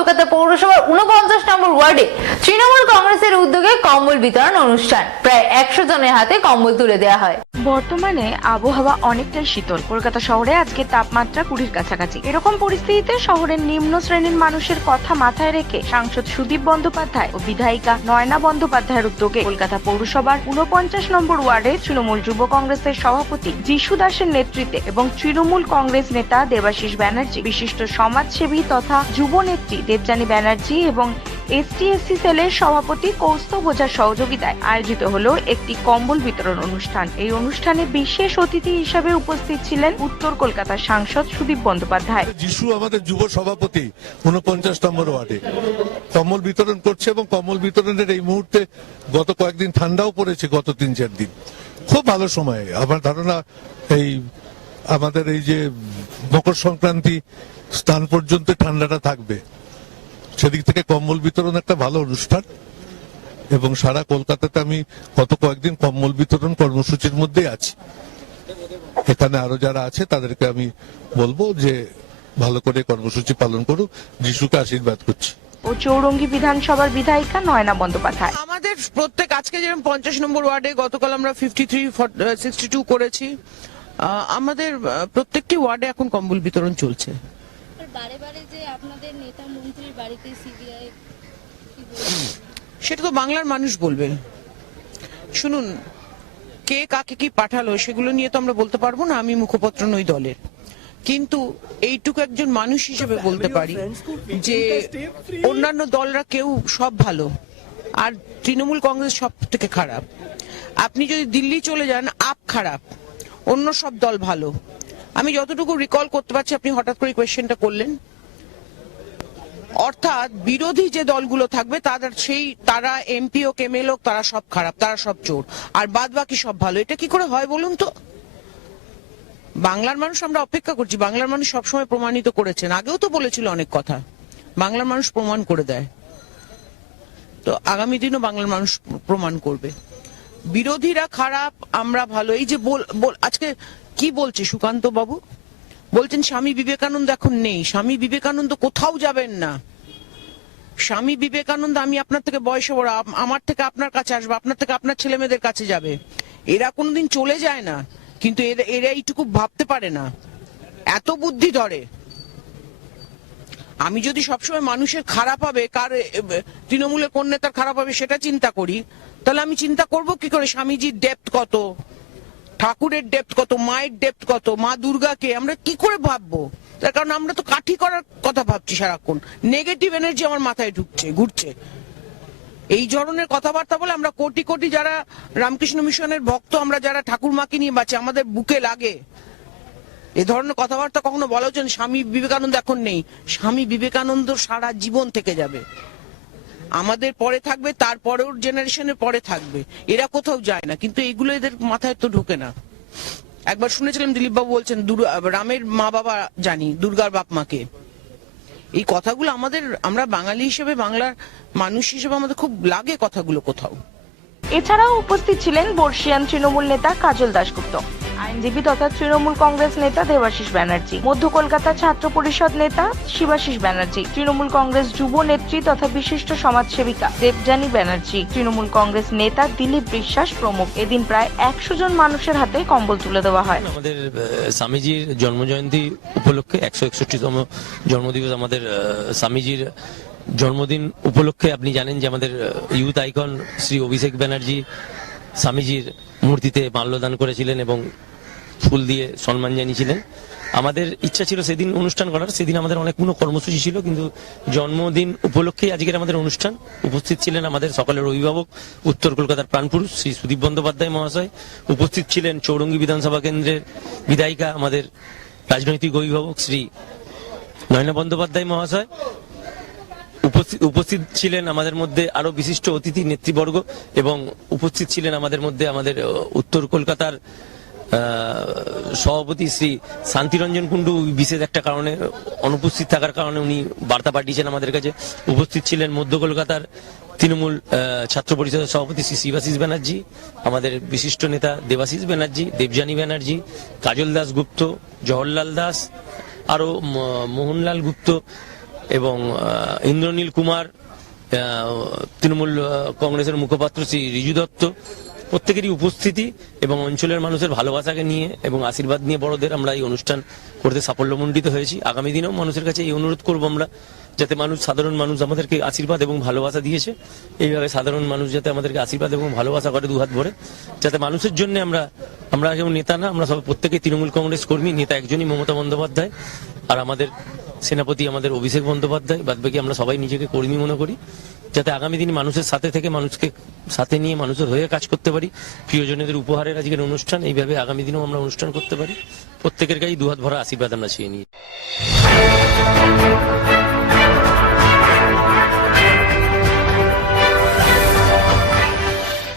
কলকাতা পৌরসভার 49 নম্বর ওয়ার্ডে তৃণমূল কংগ্রেসের উদ্যোগে কম্বল বিতরণ অনুষ্ঠান। প্রায় 100 জনের হাতে কম্বল তুলে দেওয়া হয়। বর্তমানে আবহাওয়া অনেকটাই শীতল। কলকাতা শহরে আজকে তাপমাত্রা 20-র কাছাকাছি। এরকম পরিস্থিতিতে শহরের নিম্ন শ্রেণীর মানুষের কথা মাথায় রেখে সাংসদ সুদীপ বন্দ্যোপাধ্যায় ও বিধায়িকা নয়না বন্দ্যোপাধ্যায়ের উদ্যোগে কলকাতা পৌরসভার 49 নম্বর ওয়ার্ডে তৃণমূল যুব কংগ্রেসের সভাপতি যিশু দাসের নেতৃত্বে এবং তৃণমূল কংগ্রেস নেতা দেবাশিস ব্যানার্জি, বিশিষ্ট সমাজসেবী তথা যুব নেত্রী দেবযানী ব্যানার্জি এবং এসটি/এসসি সেলের সভাপতি কৌস্তভ ওঝার সহযোগিতায় আয়োজিত হলো একটি কম্বল বিতরণ অনুষ্ঠান। এই অনুষ্ঠানে বিশেষ অতিথি হিসেবে উপস্থিত ছিলেন উত্তর কলকাতার সাংসদ সুদীপ বন্দ্যোপাধ্যায়। যিশু আমাদের যুব সভাপতি 49 নম্বর ওয়ার্ডে কম্বল বিতরণ করছে এবং কম্বল বিতরণের এই মুহূর্তে গত কয়েকদিন ঠান্ডাও পড়েছে, গত 3-4 দিন খুব ভালো সময়। আমার ধারণা এই আমাদের এই যে মকর সংক্রান্তি স্থান পর্যন্ত ঠান্ডাটা থাকবে, সেদিক থেকে কম্বল বিতরণ একটা ভালো অনুষ্ঠান এবং সারা কলকাতাতে আমি গত কয়েকদিন কম্বল বিতরণ কর্মসূচির মধ্যে আছি। এখানে আরো যারা আছে তাদেরকে আমি বলবো যে ভালো করে কর্মসূচি পালন করুক, যিশুকে আশীর্বাদ করছি। ও চৌরঙ্গী বিধানসভার বিধায়িকা নয়না বন্দ্যোপাধ্যায়। আমাদের প্রত্যেক আজকে যেরকম 50 নম্বর ওয়ার্ডে গতকাল আমরা 53-62 করেছি, আমাদের প্রত্যেকটি ওয়ার্ডে এখন কম্বল বিতরণ চলছে। বারে বারে যে আপনাদের নেতা মন্ত্রীর বাড়িতে সিবিআই, সেটা তো বাংলার মানুষ বলবে। শুনুন, কে কাকে কি পাঠালো সেগুলো নিয়ে তো আমরা বলতে পারবো না, আমি মুখপত্র নই দলের। কিন্তু এইটুকু একজন মানুষ হিসেবে বলতে পারি যে অন্যান্য দলরা কেউ সব ভালো আর তৃণমূল কংগ্রেস সব থেকে খারাপ। আপনি যদি দিল্লি চলে যান, আপ খারাপ, অন্য সব দল ভালো। আমি যতটুকু রিকল করতে পারছি, আপনি হঠাৎ করে কোয়েশ্চেনটা করলেন, অর্থাৎ বিরোধী যে দলগুলো থাকবে তারা এমপি হোক, এমএলএ হোক, তারা সব খারাপ, তারা সব চোর, আর বাদ বাকি সব ভালো। এটা কি করে হয় বলুন তো? বাংলার মানুষ আমরা অপেক্ষা করছি। বাংলার মানুষ সবসময় প্রমাণিত করেছেন, আগেও তো বলেছিল অনেক কথা, বাংলার মানুষ প্রমাণ করে দেয়। তো আগামী দিনও বাংলার মানুষ প্রমাণ করবে। বিরোধীরা খারাপ, আমরা ভালো। এই যে আজকে কি বলছে সুকান্ত বাবু, বলছেন স্বামী বিবেকানন্দ এখন নেই। স্বামী বিবেকানন্দ কোথাও যাবেন না। স্বামী বিবেকানন্দ আমি আপনার থেকে বয়সে বড়, আমার থেকে আপনার কাছে আসবে, আপনার থেকে আপনার ছেলে মেয়েদের কাছে যাবে। এরা কোনোদিন চলে যায় না, কিন্তু এরা এইটুকু ভাবতে পারে না, এত বুদ্ধি ধরে। আমি যদি সবসময় মানুষের খারাপ হবে, কার তৃণমূলের কোন নেতার খারাপ হবে সেটা চিন্তা করি, তাহলে আমি চিন্তা করব কি করে স্বামীজির ডেপথ কত, ঠাকুরের ডেপথ কত, মায়ের ডেপথ কত, মা দুর্গাকে আমরা কি করে ভাববো? তার কারণ আমরা তো কাঠি করার কথা ভাবছি সারাক্ষণ, নেগেটিভ এনার্জি আমার মাথায় ঘুরছে। এই ধরনের কথাবার্তা বলে আমরা কোটি কোটি যারা রামকৃষ্ণ মিশনের ভক্ত, আমরা যারা ঠাকুর মাকে নিয়ে বাঁচি, আমাদের বুকে লাগে এ ধরনের কথাবার্তা কখনো বলা হচ্ছে না। স্বামী বিবেকানন্দ এখন নেই, স্বামী বিবেকানন্দ সারা জীবন থেকে যাবে, আমাদের পরে থাকবে, তার পরের জেনারেশনের পরে থাকবে, এরা কোথাও যায় না। কিন্তু এগুলো এদের মাথায় তো ঢোকে না। একবার শুনেছিলাম দিলীপ বাবু বলছেন রামের মা বাবা জানি, দুর্গার বাপ মাকে। এই কথাগুলো আমরা বাঙালি হিসেবে, বাংলার মানুষ হিসেবে আমাদের খুব লাগে কথাগুলো কোথাও। এছাড়াও উপস্থিত ছিলেন বর্ষিয়ান তৃণমূল নেতা কাজল দাশগুপ্ত, আইনজীবী তথা তৃণমূল কংগ্রেস নেতা দেবাশিস ব্যানার্জি, মধ্য কলকাতা ছাত্র পরিষদ নেতা শিবাশিস ব্যানার্জি, তৃণমূল কংগ্রেস যুব নেত্রী তথা বিশিষ্ট সমাজসেবিকা দেবযানী ব্যানার্জি, তৃণমূল কংগ্রেস নেতা দিলীপ বিশ্বাস প্রমুখ। এদিন প্রায় 100 জন মানুষের হাতে কম্বল তুলে দেওয়া হয়। আমাদের স্বামীজির জন্মজয়ন্তী উপলক্ষে 161তম জন্মদিবস, আমাদের স্বামীজির জন্মদিন উপলক্ষে আপনি জানেন যে আমাদের ইউথ আইকন শ্রী অভিষেক ব্যানার্জি স্বামীজির মূর্তিতে মাল্যদান করেছিলেন এবং ফুল দিয়ে সম্মান জানিয়েছিলেন। আমাদের ইচ্ছা ছিল সেদিন অনুষ্ঠান করার, সেদিন আমাদের অনেকগুলো কর্মসূচি ছিল, কিন্তু জন্মদিন উপলক্ষেই আজকের আমাদের অনুষ্ঠান। উপস্থিত ছিলেন আমাদের সকলের অভিভাবক উত্তর কলকাতার প্রাণপুরুষ শ্রী সুদীপ বন্দ্যোপাধ্যায় মহাশয়, উপস্থিত ছিলেন চৌরঙ্গী বিধানসভা কেন্দ্রের বিধায়িকা আমাদের রাজনৈতিক অভিভাবক শ্রী নয়না বন্দ্যোপাধ্যায় মহাশয়, উপস্থিত ছিলেন আমাদের মধ্যে আরো বিশিষ্ট অতিথি নেতৃবর্গ, এবং উপস্থিত ছিলেন আমাদের মধ্যে আমাদের উত্তর কলকাতার সভাপতি শ্রী শান্তিরঞ্জন কুণ্ডু বিশেষ একটা কারণে অনুপস্থিত থাকার কারণে উনি বার্তা পাঠিয়েছেন আমাদের কাছে। উপস্থিত ছিলেন মধ্য কলকাতার তৃণমূল ছাত্র পরিষদের সভাপতি শ্রী শিবাশিস ব্যানার্জি, আমাদের বিশিষ্ট নেতা দেবাশিস ব্যানার্জি, দেবযানী ব্যানার্জি, কাজল দাশগুপ্ত, জওহরলাল দাস, আরো মোহনলাল গুপ্ত, এবং ইন্দ্রনীল কুমার, তৃণমূল কংগ্রেসের মুখপাত্র শ্রী রিজু দত্ত, প্রত্যেকেরই উপস্থিতি এবং অঞ্চলের মানুষের ভালোবাসাকে নিয়ে এবং আশীর্বাদ নিয়ে বড়দের আমরা এই অনুষ্ঠান করতে সাফল্যমণ্ডিত হয়েছি। আগামী দিনেও মানুষের কাছে এই অনুরোধ করব আমরা, যাতে সাধারণ মানুষ আমাদেরকে আশীর্বাদ এবং ভালোবাসা দিয়েছে, এইভাবে সাধারণ মানুষ যাতে আমাদেরকে আশীর্বাদ এবং ভালোবাসা করে দুহাত ভরে, যাতে মানুষের জন্য আমরা যেমন নেতা না, আমরা সব প্রত্যেকে তৃণমূল কংগ্রেস কর্মী। নেতা একজনই, মমতা বন্দ্যোপাধ্যায়, আর আমাদের সেনাপতি আমাদের অভিষেক বন্দ্যোপাধ্যায়। বাদবাকি আমরা সবাই নিজেকে কর্মী মনে করি, যাতে আগামী দিনে মানুষের সাথে থেকে মানুষকে সাথে নিয়ে মানুষের হয়ে কাজ করতে পারি। প্রিয়জনেদের উপহারের আজকের অনুষ্ঠান, এইভাবে আগামী দিনেও আমরা অনুষ্ঠান করতে পারি। প্রত্যেকের কাছেই দুহাত ভরা আশীর্বাদ আমরা চেয়ে নিই।